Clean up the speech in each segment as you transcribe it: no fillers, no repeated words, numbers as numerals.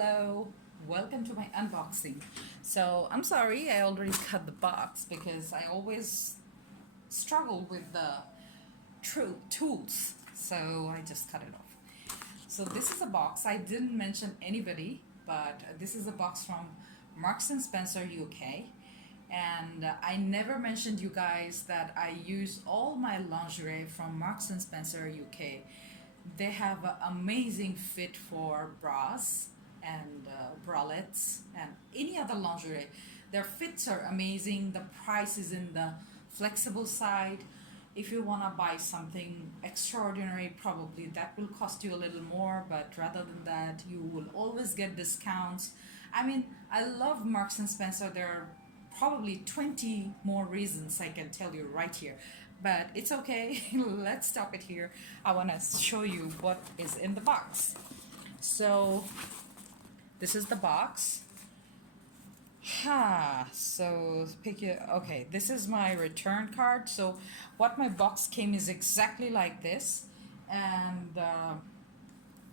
Hello, welcome to my unboxing. So I'm sorry I already cut the box because I always struggle with the tools, so I just cut it off. So this is a box. I didn't mention anybody, but this is a box from Marks and Spencer UK. And I never mentioned you guys that I use all my lingerie from Marks and Spencer UK. They have an amazing fit for bras and bralettes and any other lingerie. Their fits are amazing. The price is in the flexible side. If you want to buy something extraordinary, probably that will cost you a little more, but rather than that, you will always get discounts. I mean, I love Marks and Spencer. There are probably 20 more reasons I can tell you right here, but it's okay. Let's stop it here. I want to show you what is in the box. So this is the box. So pick your, okay, this is my return card. So what my box came is exactly like this, and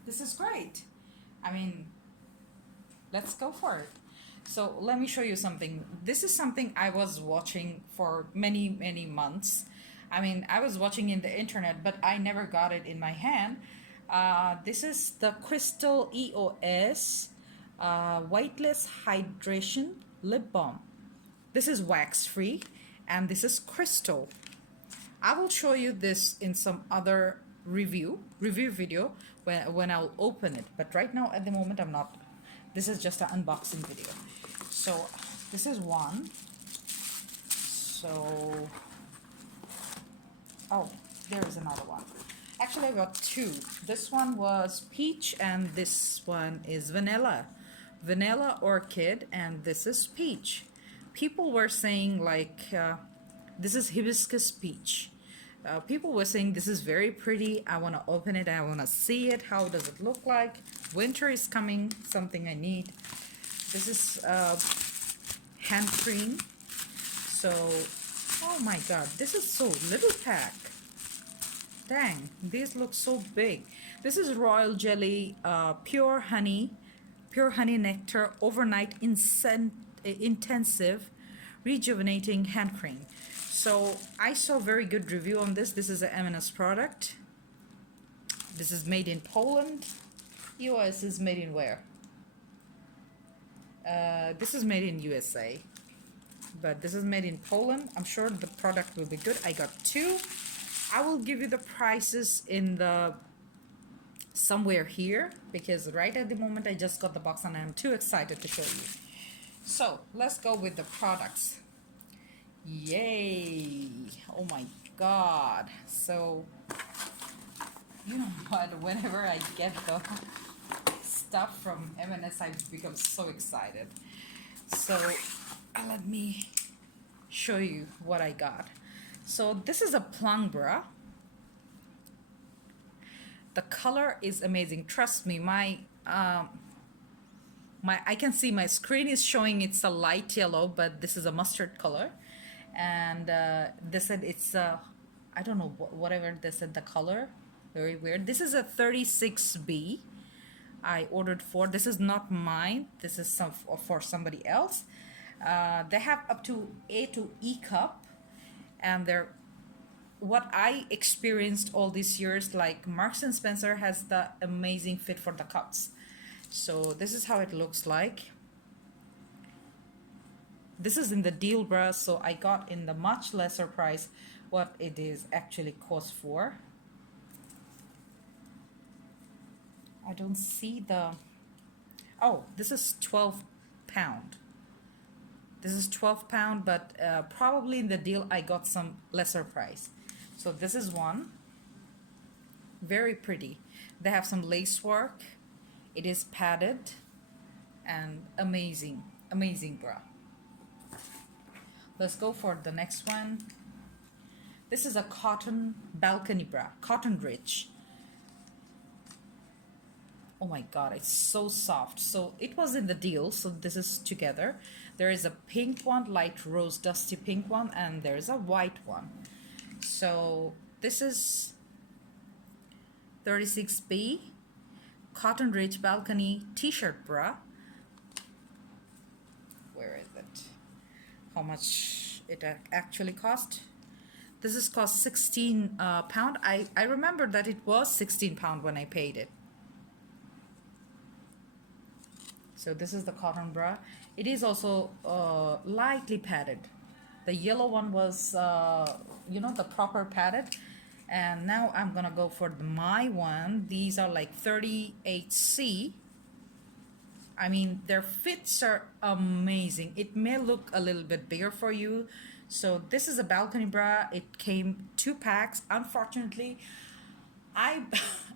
this is great. I mean, let's go for it. So let me show you something. This is something I was watching for many months. I mean, I was watching in the internet, but I never got it in my hand. This is the Crystal EOS Whiteless Hydration Lip Balm. This is wax free, and this is crystal. I will show you this in some other review video when I'll open it, but right now at the moment I'm not. This is just an unboxing video. So this is one. So oh, there is another one. Actually I got two. This one was peach and this one is vanilla orchid, and this is peach. People were saying like this is hibiscus peach. People were saying this is very pretty. I want to open it. I want to see it. How does it look like? Winter is coming, something I need. This is hand cream. So, oh my god, this is so little pack. Dang, these look so big. This is royal jelly, pure honey nectar, overnight intensive rejuvenating hand cream. So I saw very good review on this. This is an M&S product. This is made in Poland. EOS is made in where? This is made in USA, but this is made in Poland. I'm sure the product will be good. I got two. I will give you the prices in the somewhere here, because right at the moment I just got the box and I'm too excited to show you. So let's go with the products. Yay! Oh my god. So you know what, whenever I get the stuff from M&S I become so excited. So let me show you what I got. So this is a Plunge bra. The color is amazing. Trust me, I can see my screen is showing it's a light yellow, but this is a mustard color. And they said it's I don't know, whatever they said the color. Very weird. This is a 36B. I ordered four. This is not mine. This is some for somebody else. They have up to A to E cup, and they're what I experienced all these years. Like Marks and Spencer has the amazing fit for the cups. So this is how it looks like. This is in the deal bra, so I got in the much lesser price what it is actually cost for. I don't see the, oh, this is 12 pound. This is 12 pound, but probably in the deal I got some lesser price. So this is one. Very pretty. They have some lace work. It is padded and amazing bra. Let's go for the next one. This is a cotton balcony bra, cotton rich. Oh my god, it's so soft. So it was in the deal, so this is together. There is a pink one, light rose dusty pink one, and there is a white one. So this is 36B. cotton rich balcony t-shirt bra. Where is it? How much it actually cost? This is cost 16 pound. I remember that it was 16 pound when I paid it. So this is the cotton bra. It is also lightly padded. The yellow one was, you know, the proper padded. And now I'm gonna go for my one. These are like 38C. I mean, their fits are amazing. It may look a little bit bigger for you. So this is a balcony bra. It came 2 packs. Unfortunately, I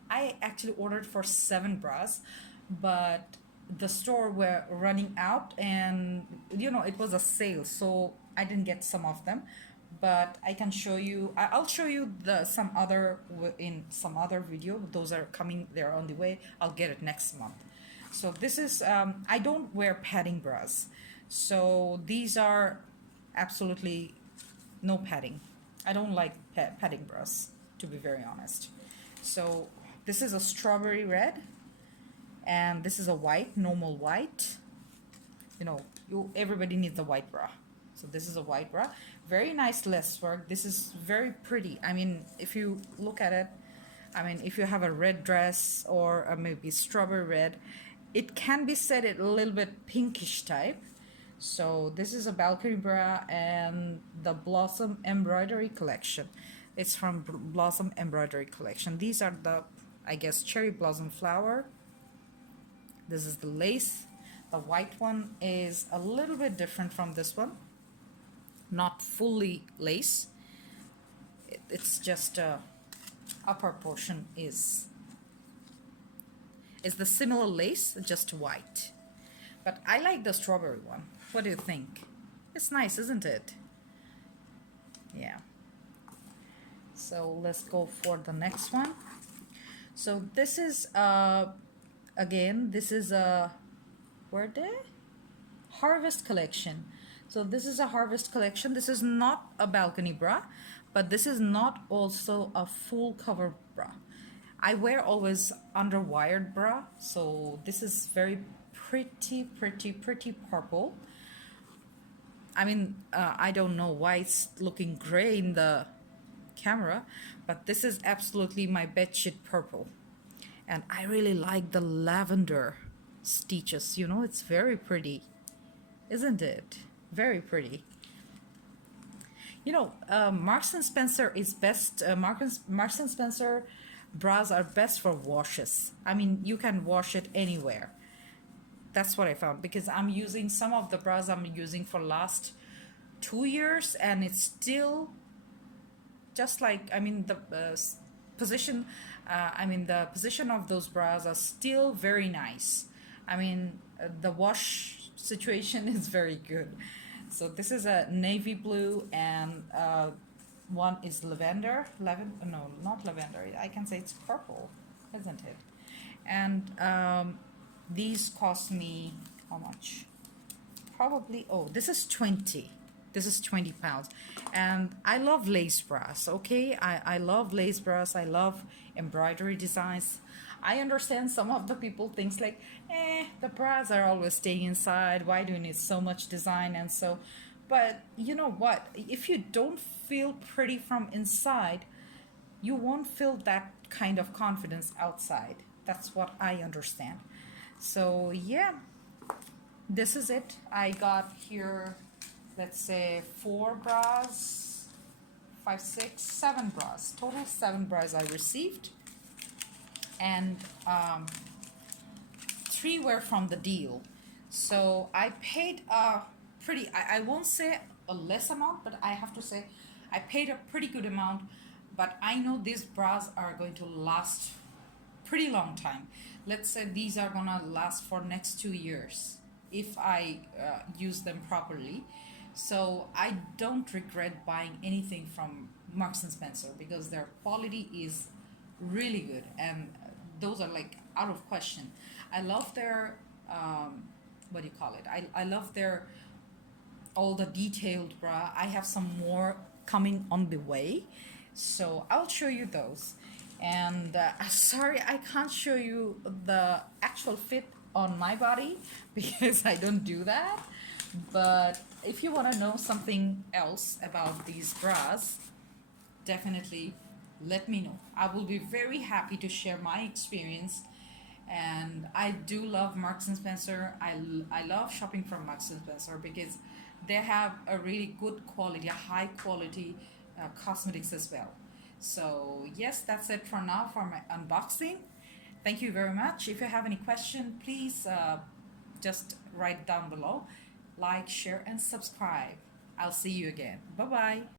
I actually ordered for 7 bras, but the store were running out, and you know, it was a sale, so I didn't get some of them. But I can show you. I'll show you the some other in some other video. Those are coming. They're on the way. I'll get it next month. So this is I don't wear padding bras, so these are absolutely no padding. I don't like padding bras, to be very honest. So this is a strawberry red, and this is a white, normal white. You know, everybody needs a white bra. So this is a white bra. Very nice lace work. This is very pretty. I mean, if you look at it, I mean, if you have a red dress or maybe strawberry red, it can be said it a little bit pinkish type. So this is a balcony bra and the Blossom Embroidery collection. It's from Blossom Embroidery collection. These are the, I guess, cherry blossom flower. This is the lace. The white one is a little bit different from this one. Not fully lace. It's just upper portion is the similar lace, just white. But I like the strawberry one. What do you think? It's nice, isn't it? Yeah. So let's go for the next one. So this is again, this is a Harvest collection. So this is a Harvest collection. This is not a balcony bra, but this is not also a full cover bra. I wear always Underwired bra, so this is very pretty purple. I mean, I don't know why it's looking gray in the camera, but this is absolutely my bedsheet purple. And I really like the lavender stitches, you know, it's very pretty, isn't it? Very pretty. You know, Marks and Spencer is best. Marks and Spencer bras are best for washes. I mean, you can wash it anywhere. That's what I found, because I'm using some of the bras I'm using for last 2 years, and it's still just like, I mean, the position. The position of those bras are still very nice. I mean, the wash situation is very good. So this is a navy blue, and one is lavender. No, not lavender. I can say it's purple, isn't it? And these cost me how much? Probably, oh, this is 20. This is 20 pounds. And I love lace bras, okay? I love lace bras. I love embroidery designs. I understand some of the people thinks like, the bras are always staying inside. Why do you need so much design and so? But you know what? If you don't feel pretty from inside, you won't feel that kind of confidence outside. That's what I understand. So yeah, this is it. I got here, let's say 4 bras, 5, 6, 7 bras. Total 7 bras I received. And 3 were from the deal. So I paid a pretty, I won't say a less amount, but I have to say I paid a pretty good amount. But I know these bras are going to last pretty long time. Let's say these are gonna last for next 2 years if I use them properly. So I don't regret buying anything from Marks and Spencer, because their quality is really good, and those are like out of question. I love their what do you call it? I love their all the detailed bra. I have some more coming on the way, so I'll show you those. And sorry, I can't show you the actual fit on my body because I don't do that. But if you want to know something else about these bras, definitely let me know. I will be very happy to share my experience. And I do love Marks and Spencer. I love shopping from Marks and Spencer because they have a really good quality, a high quality cosmetics as well. So yes, that's it for now for my unboxing. Thank you very much. If you have any question, please just write down below. Like, share, and subscribe. I'll see you again. Bye bye.